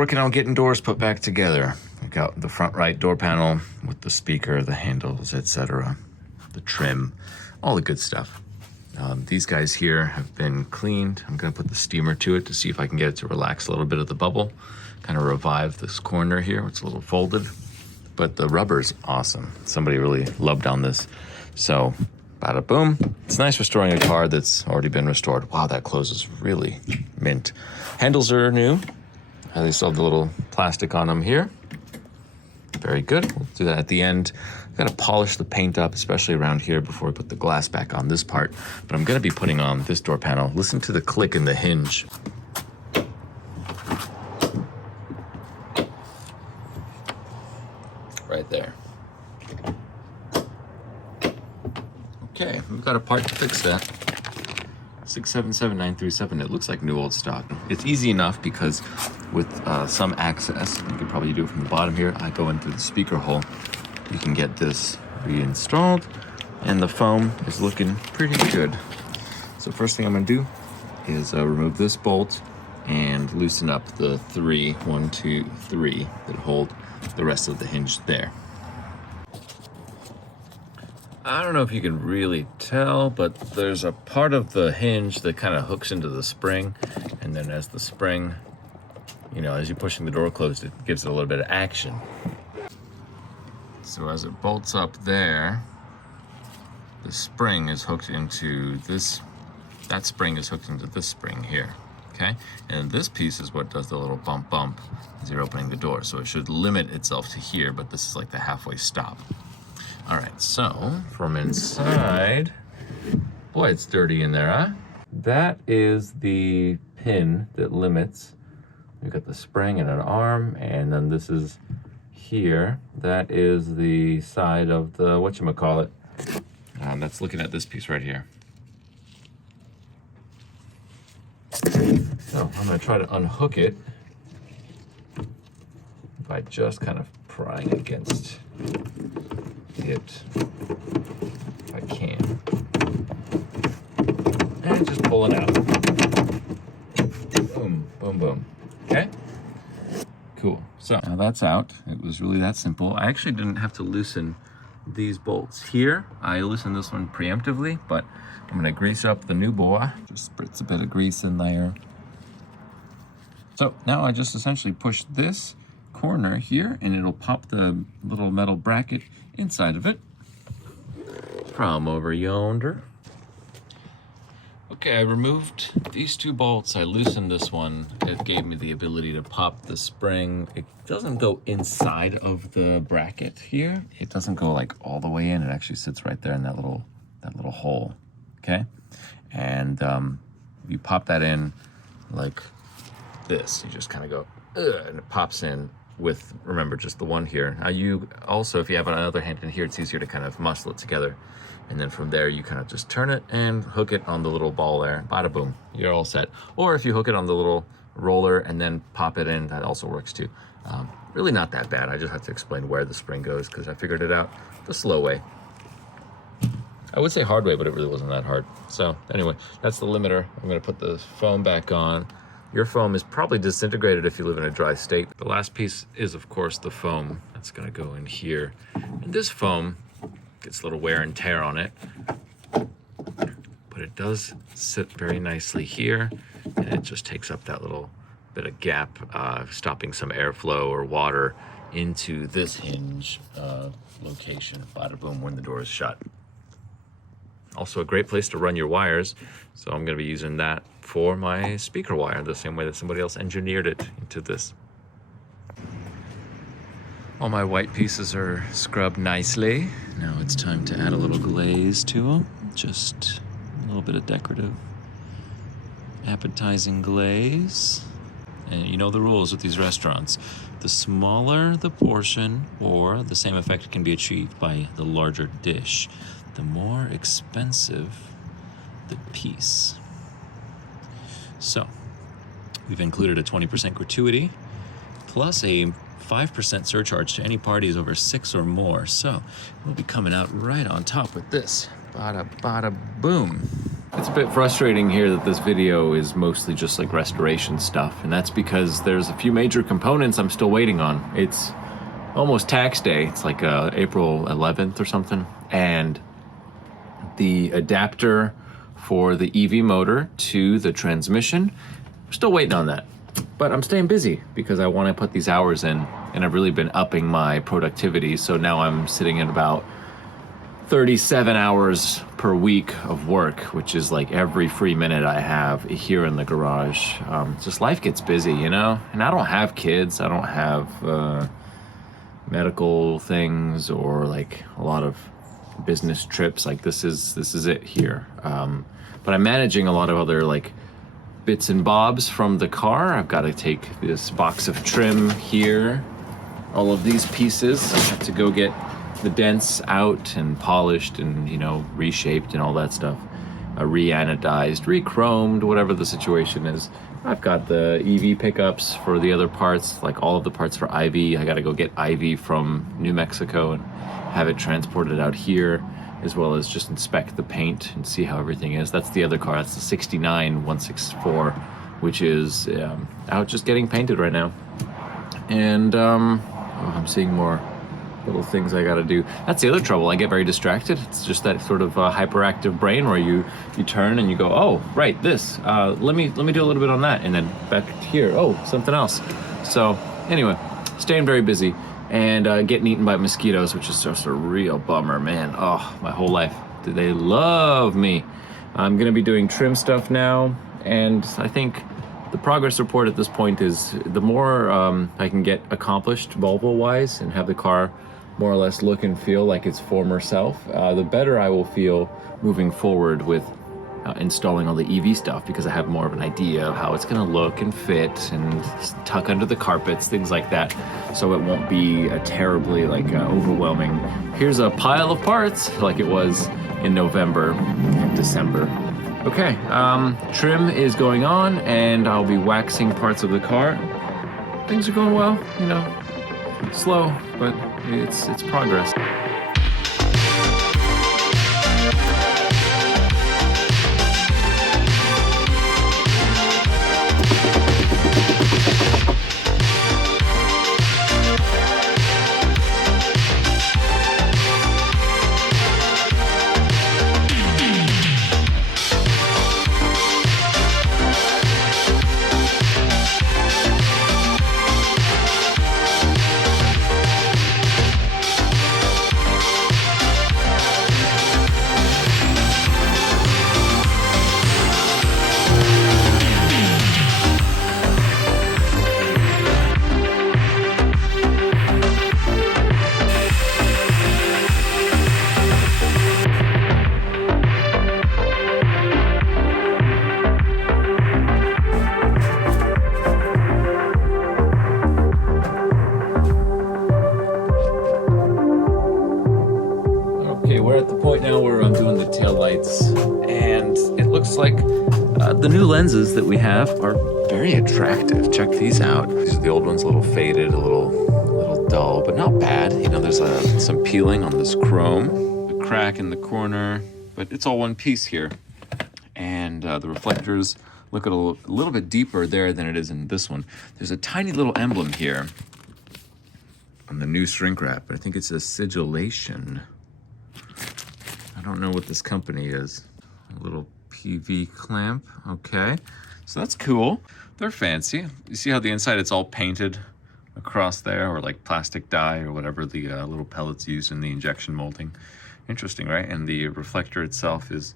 working on getting doors put back together. We got the front right door panel with the speaker, the handles, etc., the trim, all the good stuff. These guys here have been cleaned. I'm gonna put the steamer to it to see if I can get it to relax a little bit of the bubble, kind of revive this corner here. It's a little folded, but the rubber's awesome. Somebody really loved on this. So, bada boom. It's nice restoring a car that's already been restored. Wow, that closes really mint. Handles are new. They still have the little plastic on them here. Very good. We'll do that at the end. I've got to polish the paint up, especially around here, before we put the glass back on this part. But I'm going to be putting on this door panel. Listen to the click in the hinge. Right there. Okay, we've got a part to fix that. 677937. It looks like new old stock. It's easy enough because with some access, you can probably do it from the bottom here. I go into the speaker hole. You can get this reinstalled, and the foam is looking pretty good. So first thing I'm gonna do is remove this bolt and loosen up the 1, 2, 3 that hold the rest of the hinge there. I don't know if you can really tell, but there's a part of the hinge that kind of hooks into the spring, and then as the spring, you know, as you're pushing the door closed, it gives it a little bit of action. So as it bolts up there, the spring is hooked into this, that spring is hooked into this spring here, okay? And this piece is what does the little bump as you're opening the door. So it should limit itself to here, but this is like the halfway stop. All right, so from inside, boy, it's dirty in there, huh? That is the pin that limits. We've got the spring and an arm, and then this is here. That is the side of the, whatchamacallit. That's looking at this piece right here. So I'm gonna try to unhook it by just kind of prying against it if I can. And just pull it out. Boom, boom, boom. Okay? Cool. So now that's out. It was really that simple. I actually didn't have to loosen these bolts here. I loosened this one preemptively, but I'm gonna grease up the new boy. Just spritz a bit of grease in there. So now I just essentially push this corner here and it'll pop the little metal bracket inside of it from over yonder. Okay, I removed these two bolts. I loosened this one. It gave me the ability to pop the spring. It doesn't go inside of the bracket here. It doesn't go like all the way in. It actually sits right there in that little hole, okay? And you pop that in like this. You just kind of go, ugh, and it pops in with, remember, just the one here. Now you also, if you have another hand in here, it's easier to kind of muscle it together. And then from there, you kind of just turn it and hook it on the little ball there. Bada boom, you're all set. Or if you hook it on the little roller and then pop it in, that also works too. Really not that bad. I just have to explain where the spring goes because I figured it out the slow way. I would say hard way, but it really wasn't that hard. So anyway, that's the limiter. I'm gonna put the foam back on. Your foam is probably disintegrated if you live in a dry state. The last piece is, of course, the foam. That's gonna go in here. And this foam gets a little wear and tear on it, but it does sit very nicely here, and it just takes up that little bit of gap, stopping some airflow or water into this hinge location, bada boom, when the door is shut. Also a great place to run your wires, so I'm gonna be using that for my speaker wire, the same way that somebody else engineered it into this. All my white pieces are scrubbed nicely. Now it's time to add a little glaze to them. Just a little bit of decorative, appetizing glaze. And you know the rules with these restaurants. The smaller the portion, or the same effect can be achieved by the larger dish, the more expensive the piece. So, we've included a 20% gratuity, plus a 5% surcharge to any parties over 6 or more. So, we'll be coming out right on top with this. Bada, bada, boom. It's a bit frustrating here that this video is mostly just like restoration stuff, and that's because there's a few major components I'm still waiting on. It's almost tax day. It's like April 11th or something, and the adapter for the EV motor to the transmission, we're still waiting on that. But I'm staying busy because I want to put these hours in, and I've really been upping my productivity, so now I'm sitting at about 37 hours per week of work, which is like every free minute I have here in the garage. Just life gets busy, you know? And I don't have kids, I don't have medical things or like a lot of business trips. Like this is it here. But I'm managing a lot of other like bits and bobs from the car. I've got to take this box of trim here, all of these pieces. I have to go get the dents out and polished and, you know, reshaped and all that stuff. Re-anodized, re-chromed, whatever the situation is. I've got the EV pickups for the other parts, like all of the parts for IV. I gotta go get IV from New Mexico and have it transported out here, as well as just inspect the paint and see how everything is. That's the other car, that's the 69 164, which is out just getting painted right now. And I'm seeing more little things I gotta do. That's the other trouble. I get very distracted. It's just that sort of hyperactive brain where you turn and you go, oh, right, this. Let me do a little bit on that, and then back here. Oh, something else. So anyway, staying very busy and getting eaten by mosquitoes, which is just a real bummer, man. Oh, my whole life. They love me. I'm gonna be doing trim stuff now, and I think the progress report at this point is the more I can get accomplished Volvo-wise and have the car more or less look and feel like its former self, the better I will feel moving forward with installing all the EV stuff, because I have more of an idea of how it's gonna look and fit and tuck under the carpets, things like that, so it won't be a terribly like overwhelming, here's a pile of parts like it was in November and December. Okay, trim is going on and I'll be waxing parts of the car. Things are going well, you know, slow, but it's progress. We're at the point now where I'm doing the taillights, and it looks like the new lenses that we have are very attractive. Check these out. These are the old ones, a little faded, a little dull, but not bad. You know, there's some peeling on this chrome, a crack in the corner, but it's all one piece here. And the reflectors look a little bit deeper there than it is in this one. There's a tiny little emblem here on the new shrink wrap, but I think it's a sigillation. I don't know what this company is. A little PV clamp, okay. So that's cool. They're fancy. You see how the inside it's all painted across there, or like plastic dye or whatever the little pellets used in the injection molding. Interesting, right? And the reflector itself is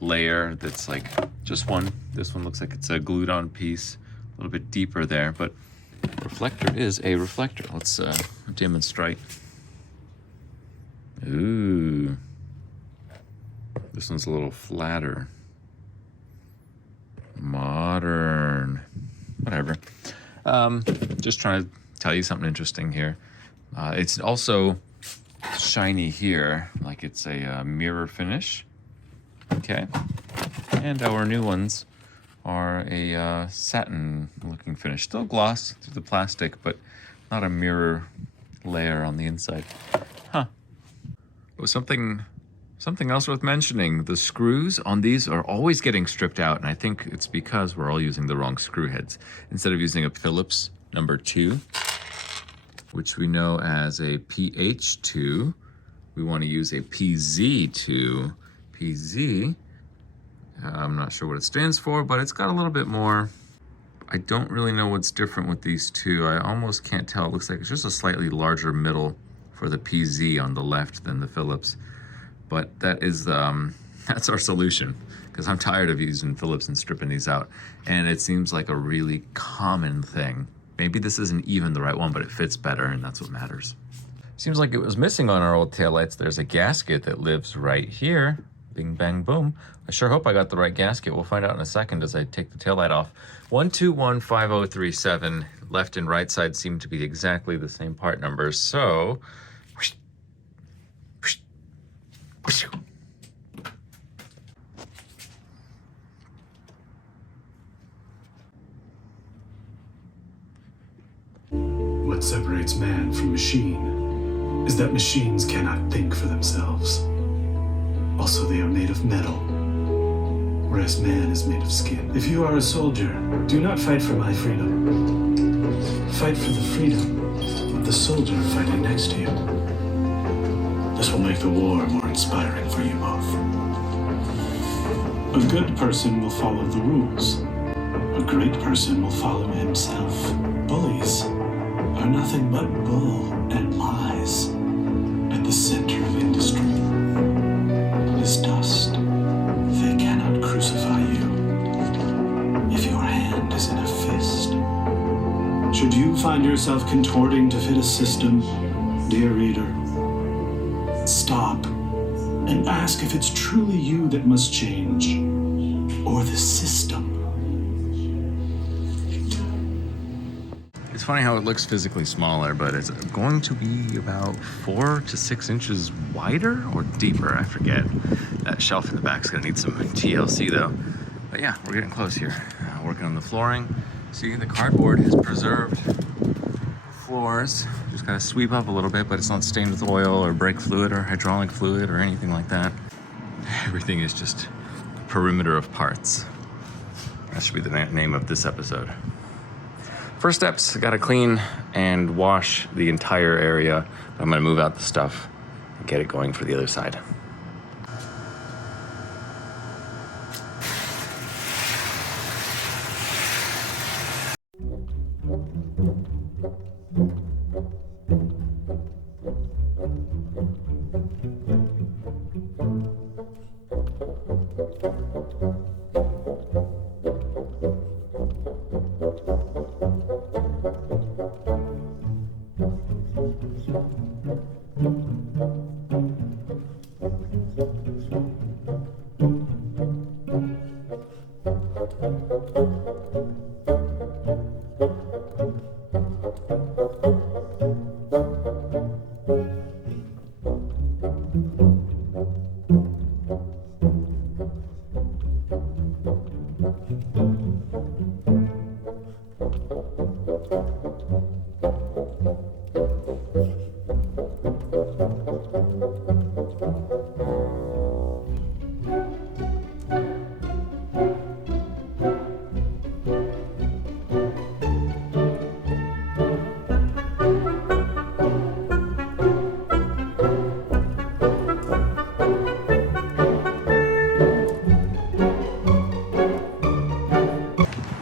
a layer that's like just one. This one looks like it's a glued on piece, a little bit deeper there, but reflector is a reflector. Let's demonstrate. Ooh. This one's a little flatter. Modern. Whatever. Just trying to tell you something interesting here. It's also shiny here, like it's a mirror finish. Okay. And our new ones are a satin looking finish. Still gloss through the plastic, but not a mirror layer on the inside. Huh. It was something Something else worth mentioning, the screws on these are always getting stripped out, and I think it's because we're all using the wrong screw heads. Instead of using a Phillips number 2, which we know as a PH2, we want to use a PZ2. PZ, I'm not sure what it stands for, but it's got a little bit more. I don't really know what's different with these two. I almost can't tell. It looks like it's just a slightly larger middle for the PZ on the left than the Phillips. But that is that's our solution, because I'm tired of using Phillips and stripping these out. And it seems like a really common thing. Maybe this isn't even the right one, but it fits better, and that's what matters. Seems like it was missing on our old taillights. There's a gasket that lives right here. Bing, bang, boom. I sure hope I got the right gasket. We'll find out in a second as I take the taillight off. 1215037. Left and right side seem to be exactly the same part numbers. So, what separates man from machine is that machines cannot think for themselves. Also, they are made of metal, whereas man is made of skin. If you are a soldier, do not fight for my freedom. Fight for the freedom of the soldier fighting next to you. This will make the war more inspiring for you both. A good person will follow the rules. A great person will follow himself. Bullies are nothing but bull and lies at the center of industry. It is dust. They cannot crucify you if your hand is in a fist. Should you find yourself contorting to fit a system, dear reader, stop and ask if it's truly you that must change, or the system. it's funny how it looks physically smaller, but it's going to be about 4 to 6 inches wider or deeper, I forget. That shelf in the back is gonna need some TLC though. But yeah, we're getting close here. Working on the flooring. See, the cardboard has preserved floors. Just gotta sweep up a little bit, but it's not stained with oil or brake fluid or hydraulic fluid or anything like that. Everything is just a perimeter of parts. That should be the name of this episode. First steps, gotta clean and wash the entire area. I'm gonna move out the stuff and get it going for the other side.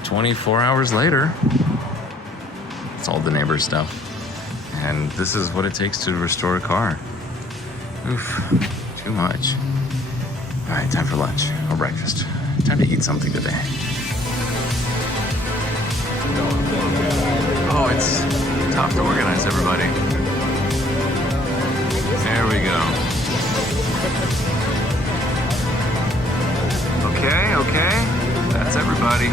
"24 hours later, it's all the neighbor stuff. And this is what it takes to restore a car. Oof, too much. All right, time for lunch or breakfast. Time to eat something today. Oh, it's tough to organize, everybody. There we go. Okay, that's everybody.